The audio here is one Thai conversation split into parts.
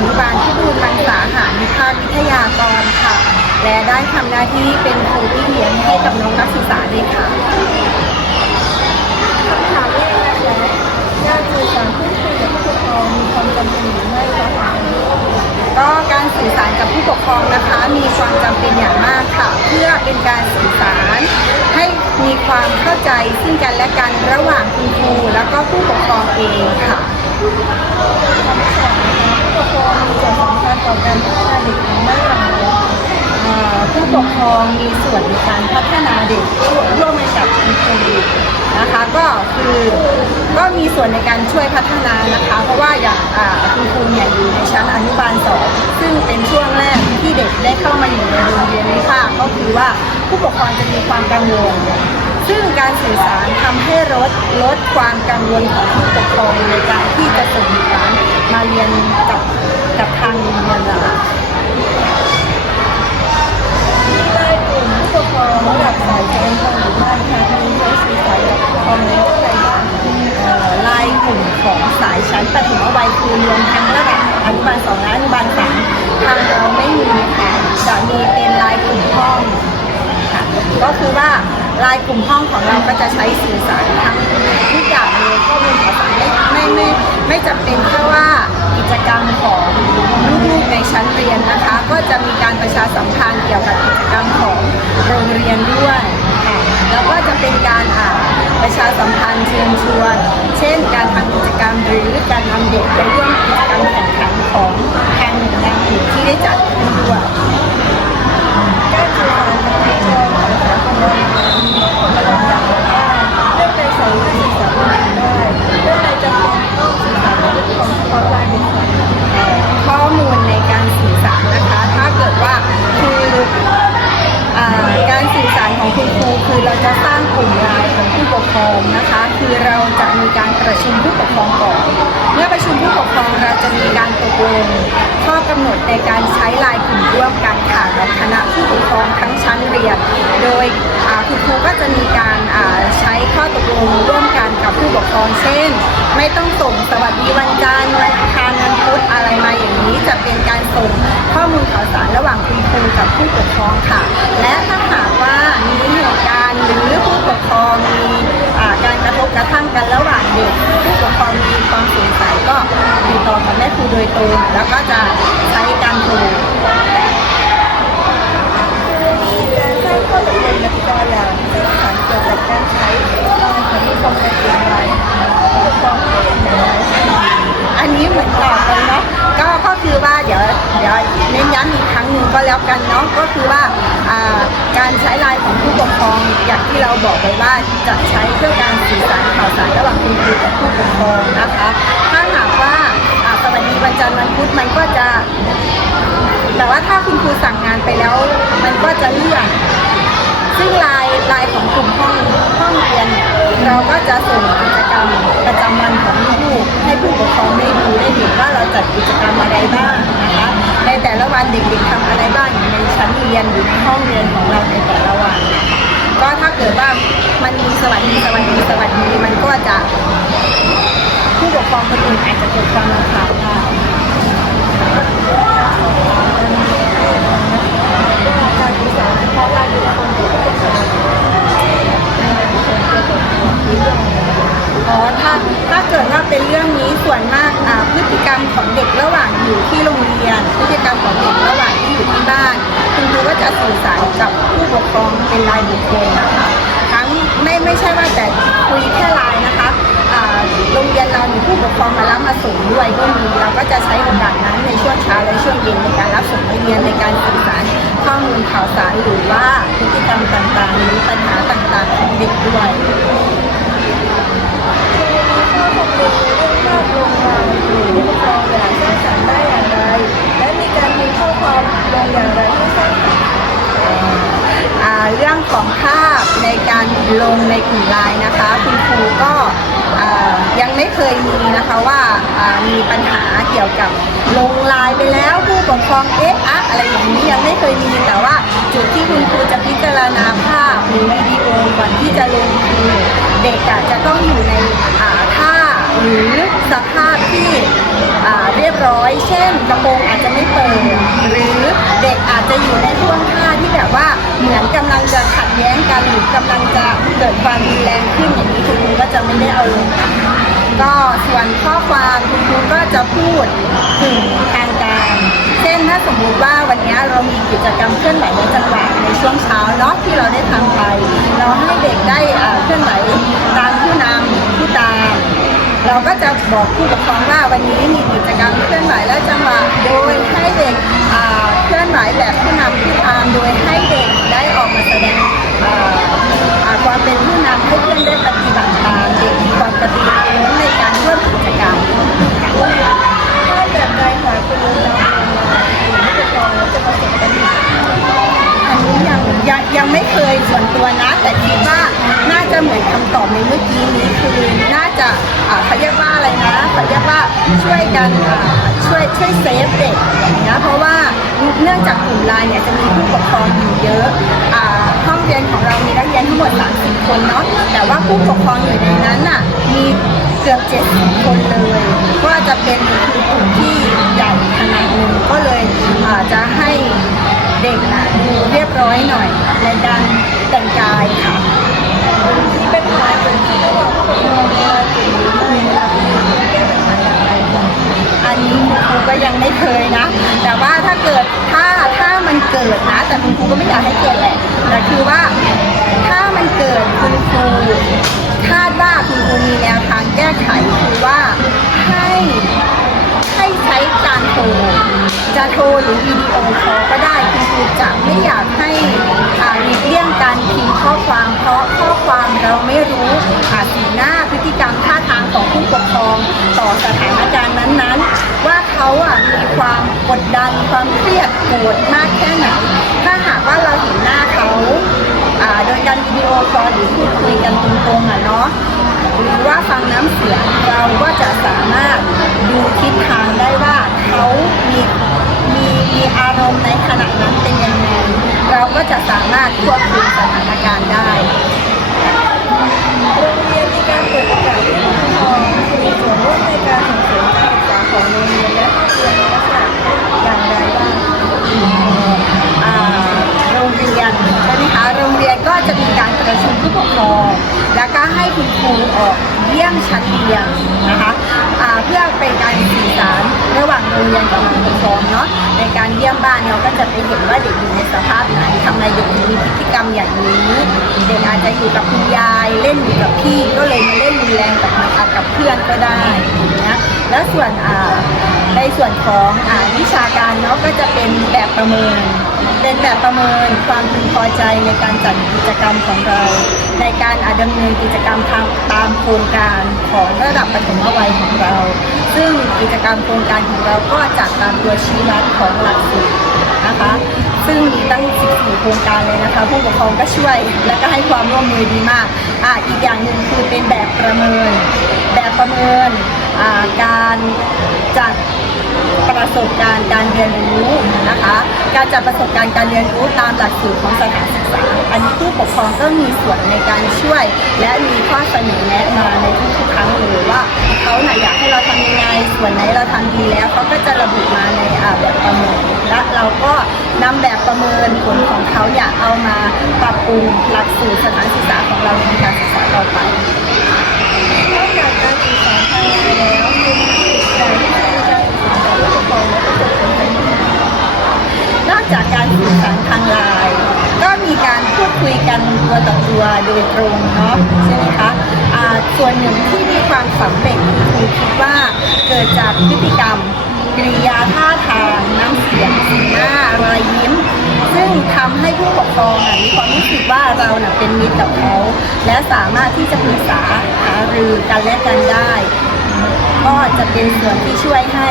นอนุบาลที่บูรรังสาหารวิภาควิทยากรค่ะ และได้ทำหน้าที่เป็นครูที่เลี้ยงให้กับน้องนักศึกษาด้วยค่ะคำถามแรกนะคะการสื่อสารพูดคุยกับผู้ปกครองมีความจำเป็นหรือไม่คะก็การสื่อสารกับผู้ปกครองนะคะ มีความจำเป็นอย่างมากค่ะ เพื่อเป็นการสื่อสารให้มีความเข้าใจซึ่งกันและกันระหว่างคุณครูแล้วก็ผู้ปกครองเองค่ะ คำที่สองนะคะผู้ปกครองมีส่วนสำคัญต่อการพัฒนาเด็กหรือไม่อย่างไรผู้ปกครองมีส่วนในการพัฒนาเด็กร่วมกับคุณครูนะคะก็คือก็มีส่วนในการช่วยพัฒนานะคะ เพราะว่าอย่างคุณครูเนี่ยอยู่ในชั้นอนุบาลสองซึ่งเป็นช่วงแรกที่เด็กได้เข้ามาอยู่ในโรงเรียนวิภาคก็คือว่าผู้ปกครองจะมีความกังวลซึ่งการสื่อสารทำให้ลดลดความกังวลของผู้ปกครองในการที่จะส่งหลาน มาเรียนกับกับทางโรงเรียนเรา กรรมของลูกๆในชั้นเรียนนะคะ ก็จะมีการประชาสัมพันธ์เกี่ยวกับกิจกรรมของโรงเรียนด้วยแล้วก็จะเป็นการอ่าประชาสัมพันธ์เชิญชวน เช่น การทำกิจกรรมหรือการนำเด็กไปร่วมกิจกรรมแข่งขันของทางหน่งานอื่นที่ได้จัดขึ้นด้วย รองค่ะ และถ้าหากว่ามีเหตุการณ์หรือผู้ปกครองมีการกระทบกระทั่งกันระหว่างเด็กผู้ปกครองมีความสงสัยก็ติดต่อกับแม่ครูโดยตรงแล้วก็จะใช้การโทร มีการสร้างข้อตกลงกติกาอย่างสร้างสรรค์เกี่ยวกับการใช้ไลน์ของผู้ปกครองในกลุ่มไลน์ผู้ปกครองให้อย่างไร อันนี้เหมือนตอบกันเนาะก็ก็คือว่าเดี๋ยวเดี๋ยวเน้นย้ำอีกครั้งหนึ่งก็แล้วกันเนาะก็คือว่าอ่าการใช้ไลน์ของผู้ปกคร อย่างที่เราบอกไปว่าจะใช้เพื่อการสื่อสารข่าวสารระหว่างคุณครูกับผู้ปกครองนะคะ ถ้าหากว่าอ่าสวัสดีวันจันทร์วันพุธมันก็จะ แต่ว่าถ้าคุณครูสั่งงานไปแล้ว มันก็จะเลื่อนซึ่งลายลายของกลุ่มห้องห้องเรียนเราก็จะส่งกิจกรรมประจำวันของลูกให้ผู้ปกครองได้ดูได้เห็นว่าเราจัดกิจกรรมอะไรบ้างนะคะในแต่ละวันเด็กๆทำอะไรบ้างในชั้นเรียนอยู่ในห้องเรียนของเราในแต่ละวัน ก็ถ้าเกิดว่ามันมีสวัสดีสวัสดีสวัสดีมันก็จะผู้ปกครองคนอื่นอาจจะเกิดความรำคาญได้ การสื่อสารเฉพาะรายบุคคลของผู้ปกครอง อ๋อถ้าถ้าเกิดว่าเป็นเรื่องนี้ส่วนมากอ่าพฤติกรรมของเด็กระหว่างอยู่ที่โรงเรียน พฤติกรรมของเด็กระหว่างที่อยู่ที่บ้านคุณครูก็จะสื่อสารกับผู้ปกครองเป็นรายบุคคลนะคะทั้งไม่ไม่ใช่ว่าแต่คุยแค่ไลน์นะคะอ่าโรงเรียนเรามีผู้ปก ครองมารับมาส่งด้วยก็มีเราก็จะใช้โอกาสนั้นในช่วงเช้าและช่วงเย็นในการรับส่งนักเรียนในการสื่อสารข้อมูลข่าวสารหรือว่าพฤติกรรมต่างๆหรือปัญหาต่างๆของเด็กด้วยข้อตกลงเรื่องภาพลงนาหรือผู้ปกครองอย่างสร้สรรได้อย่างไรและมีการมีข้อความลงอย่างไรให้สร้างสรรค์อ่าเรื่องของภาพในการลงในกลุ่มไลน์นะคะ คุณครูก็ ยังไม่เคยมีนะคะว่ามีปัญหาเกี่ยวกับลงไลน์ไปแล้วผู้ปกครองเอ๊ะอะอะไรอย่างนี้ยังไม่เคยมีแต่ว่าจุดที่คุณครูจะพิจารณาภาพหรือวิดีโอก่อนที่จะลงคือเด็กอะจะต้องอยู่ในอ่าหรือสภาพที่เรียบร้อย เช่นกระโปรงอาจจะไม่เปิดหรือเด็กอาจจะอยู่ในท่วงท่าที่แบบว่าเหมือนกำลังจะขัดแย้งกันหรือกำลังจะเกิดความรุนแรงขึ้นอย่างนี้คุณครูก็จะไม่ได้เอาลง ก็ส่วนข้อความคุณครูก็จะพูดถึงทางการเช่นถ้าสมมุติว่าวันนี้เรามีกิจกรรมเคลื่อนไหวในจังหวะในช่วงเช้าเนาะที่เราได้ทำไป เราให้เด็กได้เคลื่อนไหวตามผู้นำผู้ตาม เราก็จะบอกผู้ปกครองว่าวันนี้มีกิจกรรมเคลื่อนไหวและจังหวะโดยให้เด็กเคลื่อนไหว แต่คิดว่าน่าจะเหมือนคำตอบในเมื่อกี้นี้คือน่าจะอ่าเขาเรียกว่าอะไรนะเขาเรียกว่าช่วยกันอ่าช่วยช่วยเซฟเด็กอย่างเพราะว่าเนื่องจากกลุ่มไลน์เนี่ยจะมีผู้ปกครองอยู่เยอะอ่าห้องเรียนของเรามีนักเรียนทั้งหมด30คนเนาะแต่ว่าผู้ปกครองอยู่ในนั้นน่ะมีเกือบ70คนเลยก็จะเป็นคือกลุ่มที่ใหญ่ขนาดหนึ่งก็เลยอ่าจะให้ เด็กนะดูเรียบร้อยหน่อยในการแต่งกายค่ะที่เป็นปัญหาเกิดขึ้นระหว่าถูกคราก็เป็นลาอย่างไรบ้างอันนี้คุณครูก็ยังไม่เคยนะ แต่ว่าถ้าเกิดถ้าถ้ามันเกิดนะ แต่คุณครูก็ไม่อยากให้เกิดแหละแต่คือว่าถ้ามันเกิดคุณครูคาดว่าคุณครูมีแนวทางแก้ไขคือว่าให้ให้ใช้การโทร จะโทรหรือวิดีโอคอลก็ได้คุณครูจะไม่อยากให้อ่าหลีกเลี่ยงการพิมพ์ข้อความ เพราะข้อความเราไม่รู้อ่าสีหน้าพฤติกรรมท่าทางของผู้ปกครอง ต่อสถานการณ์นั้นๆ ว่าเขาอะมีความกดดันความเครียดโกรธมากแค่ไหนถ้าหากว่าเราเห็นหน้าเขาอ่าโดยการวิดีโอคอลหรือพูดคุยกันตรงๆอะเนาะหรือว่าฟังน้ำเสียงเราก็จะสามารถดูทิศทางได้ว่าเขามี มีมีอารมณ์ในขณะนั้นเป็นยังไงเราก็จะสามารถควบคุมสถานการณ์ได้โรงเรียนมีการเปิดโอกาสให้ผู้ปกครองมีส่วนร่วมในการส่งเสริมการศึกษาของโรงเรียนและห้องเรียนในลักษณะอย่างไรบ้างโรงเรียนใช่ไหมคะโรงเรียนก็จะมีการประชุมผู้ปกครอง แล้วก็ให้คุณครูออกเยี่ยมชั้นเรียนนะคะ พื่อเป็นการสื่อสารระหว่างโรงเรียนกับผู้ปกครองเนาะในการเยี่ยมบ้านเราก็จะ เห็นว่าเด็กอยู่ในสภาพไหนทำไมเด็กมีพฤติกรรมอย่างนี้ เด็กอาจจะอยู่กับคุณยายเล่นอยู่กับพี่ก็เลยมาเล่นรุนแรงกับมันกับเพื่อนก็ได้อย่างเงี้ยแล้วส่วนในส่วนของอวิชาการเนาะก็จะเป็นแบบประเมิน เป็นแบบประเมินความพึงพอใจในการจัดกิจกรรมของเรา ในการอาดำเนินกิจกรรมทางตามโครงการของระดับปฐมวัยของเรา ซึ่งกิจกรรมโครงการของเราก็จัดตามตัวชี้วัดของหลักสูตร นะคะ ซึ่งมีตั้ง 14 โครงการเลยนะคะ ผู้ปกครองก็ช่วย แล้วก็ให้ความร่วมมือดีมากอ่าอีกอย่างหนึ่งคือเป็นแบบประเมิน แบบประเมินอ่าการจัดประสบการณ์การเรียนรู้นะคะ การจัดประสบการณ์การเรียนรู้ตามหลักสูตรของสถานศึก ษา อันนี้ผู้ปกครองก็มีส่วนในการช่วย และมีข้อเสนอแนะมาในทุกๆครั้งเลยว่าเขาน่ะอยากให้เราทำยังไง ส่วนไหนเราทำดีแล้วเขาก็จะระบุมาในแบบประเมินและเราก็นำแบบประเมินผลของเขาอยากเอามาปรับปรุงหลักสูตรสถานศึกษาของเราในการศึกษาต่อไปนอกจากการสื่อสารทางไลน์แล้วมีอย่างที่ในการสื่อสารกับผู้ปกครองและประชานเป็นยังนอกจากการสื่อสารทางไลน์ มีการพูดคุยกันตัวต่อตัวโดยตรงเนาะใช่ไหมคะอ่าส่วนหนึ่งที่มีความสำเร็จคือคิดว่าเกิดจากพฤติกรรมกริยาท่าทางน้ำเสียงสีหน้ารอยยิ้ม ซึ่งทำให้ผู้ปกครองมีความรู้สึกว่าเราเป็นมิตรกับเขาและสามารถที่จะปรึกษาหารือกันและกันได้ ก็จะเป็นส่วนที่ช่วยให้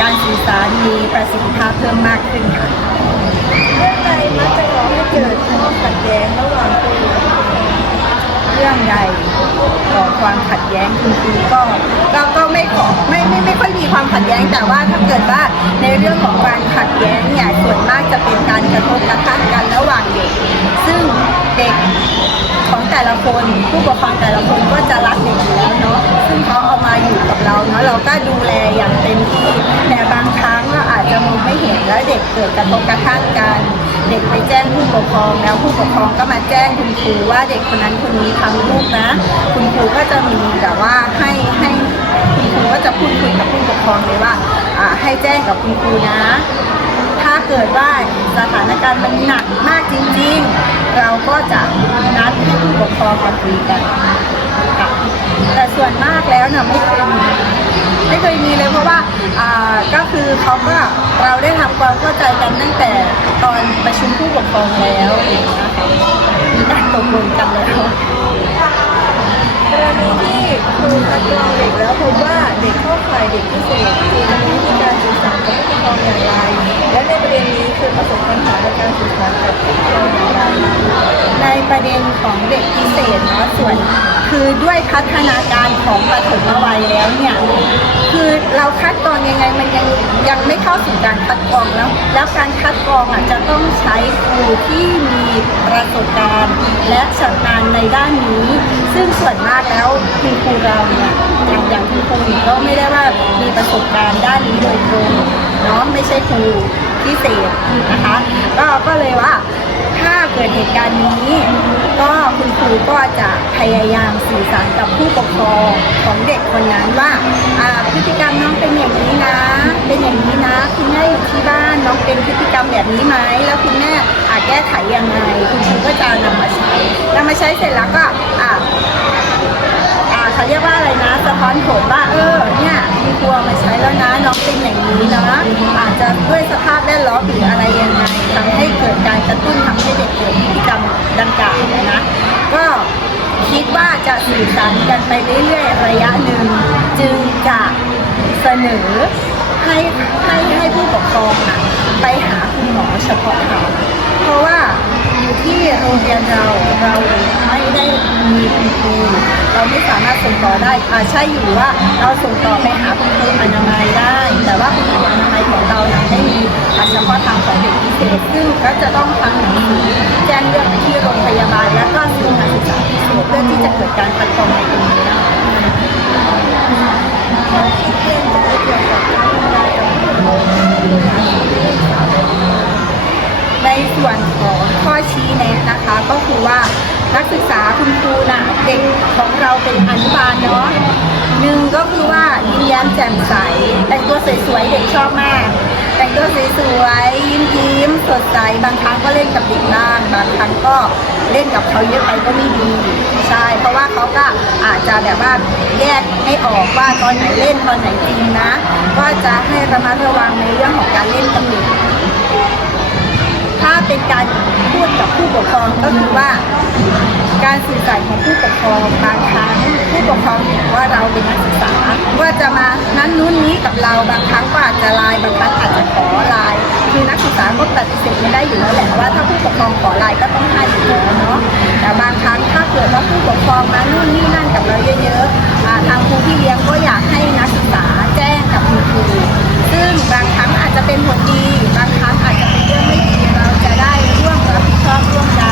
การสื่อสารมีประสิทธิภาพเพิ่มมากขึ้นค่ะเรื่องใดมักจะก่อให้เกิดข้อขัดแย้งระหว่างครูเรื่องใดก่อความขัดแย้งคุณครูก็ก็ก็ไม่ขอไม่ไม่ไม่ค่อยมีความขัดแย้งแต่ว่าถ้าเกิดว่าในเรื่องของการขัดแย้งเนี่ยส่วนมากจะเป็นการกระทบกระทั่งกันระหว่างเด็ก ซึ่งเด็กของแต่ละคนผู้ปกครองแต่ละคนก็จะรักเด็กอยู่แล้วเนาะ ขาเอามาอยู่กับเราเนาะเราก็ดูแลอย่างเต็มที่ แต่บางครั้งเราอาจจะมองไม่เห็นแล้วเด็กเกิดกระทบกระทั่งกันเด็กไปแจ้งผู้ปกครอง แล้วผู้ปกครองก็มาแจ้งคุณครูว่าเด็กคนนั้นคนนี้ทำลูกนะ คุณครูก็จะมีแบบว่าให้ให้คุณครูก็จะพูดคุยกับผู้ปกครองเลยว่าอ่าให้แจ้งกับคุณครูนะถ้าเกิดว่าสถานการณ์มันหนักมากจริงๆ เราก็จะนัดให้ผู้ปกครองมาคุยกันค่ะ แต่ส่วนมากแล้วน่ะไม่เคยมีไม่เคยมีเลยเพราะว่าอ่าก็คือเขาก็เราได้ทำความเข้าใจกันตั้งแต่ตอนประชุมผู้ปกครองแล้วอย่างเงี้ยค่ะมีการตกลงกันแล้วกรณีที่ครูคัดกรองเด็กแล้วพบว่าเด็กเข้าข่ายเด็กพิเศษมีวิธีการสื่อสาร ครองอย่างไร และในประเด็นนี้คือประสบปัญหาในการสื่อสารกับผู้ปกครองอย่างไร ในประเด็นของเด็กพิเศษเนาะส่วน คือด้วยพัฒนาการของปฐมวัยแล้วเนี่ยคือเราคัดกรองยังไงมันยังยังไม่เข้าสู่การคัดกรองแล้วแล้วการคัดกรองอะจะต้องใช้ครูที่มีประสบการณ์ และชำนาญในด้านนี้ ซึ่งส่วนมากแล้วคุณครูเราเนี่ยอย่างอย่างคุณครูนี่ก็ไม่ได้ว่ามีประสบการณ์ด้านนี้โดยตรง เนาะไม่ใช่ครูพิเศษนะคะก็ก็เลยว่าถ้าเกิดเหตุการณ์นี้ ก็คุณครูก็จะพยายามสื่อสารกับผู้ปกครองของเด็กคนนั้นว่าพฤติกรรมน้องเป็นอย่างนี้นะ เป็นอย่างนี้นะคุณแม่อยู่ที่บ้านน้องเป็นพฤติกรรมแบบนี้ไหมแล้วคุณแม่อาจแก้ไขยังไงคุณครูก็จะนำมาใช้นำมาใช้เสร็จแล้วก็อ่าอ่า เขาเรียกว่าอะไรนะสะท้อนผลว่าเออเนี่ยมีครัวมาใช้แล้วนะน้องเป็นอย่างนี้นะอาจจะด้วยสภาพแวดล้อมหรืออะไรยังไงทำให้เกิดการกระตุ้นทำให้เด็กเกิดพฤติกรรมดังกล่าวนะก็คิดว่าจะสื่อสารกันไปเรื่อยๆระยะหนึ่งจึงจะเสนอให้ให้ให้ผู้ปกครองน่ะไปหาคุณหมอเฉพาะทางเพราะว่า อยู่ที่โรงเรียนเราเราไม่ได้มีคุณครูเราไม่สามารถส่งต่อได้อาใช่อยู่ว่าเราส่งต่อไปหาคุณครูอนามัยได้ แต่ว่าคุณครูอนามัยของเราน่ะไม่มีอาเฉพาะทางของเด็กพิเศษซึ่งก็จะต้องทำหนังสือแจ้งเรื่องไปที่โรงพยาบาลและก็ศูนย์การศึกษาพิเศษเพื่อที่จะเกิดการคัดกรองในตรงนี้นะคะข้อคิดเส่วนของข้อชี้แนะนะคะ ก็คือว่านักศึกษาคุณครูน่ะเด็กของเราเป็นอนุบาลเนาะหนึ่งก็คือว่ายิ้มแย้มแจ่มใส แต่งตัวสวยๆเด็กชอบมาก แต่งตัวสวยๆยิ้มยิ้มสดใสบางครั้งก็เล่นกับเด็กบ้างบางครั้งก็เล่นกับเขาเยอะไปก็ไม่ดีใช่เพราะว่าเขาก็อาจจะแบบว่าแยกไม่ออกว่าตอนไหนเล่นตอนไหนจริงนะ ก็จะให้ระมัดระวังในเรื่องของการเล่นกับเด็ก ถ้าเป็นการพูดกับผู้ปกครองก็คือว่า การสื่อสารของผู้ปกครองบางครั้งผู้ปกครองเห็นว่าเราเป็นนักศึกษาว่าจะมานั้นนู้นนี้กับเราบางครั้งก็อาจจะไลน์บางครั้งอาจจะขอไลน์คือนักศึกษาก็ปฏิเสธไม่ได้อยู่แล้วแหละว่าถ้าผู้ปกครองขอไลน์ก็ต้องให้อยู่แล้วเนาะแต่บางครั้งถ้าเกิดว่าผู้ปกครองมานู่นนี่นั่นกับเราเยอะๆทางครูที่เลี้ยงก็อยากให้นักศึกษาแจ้งกับคุณครูซึ่งบางครั้งอาจจะเป็นผลดี บางครั้งอาจจะเป็นเรื่องไม่ดี วมร่วมใจ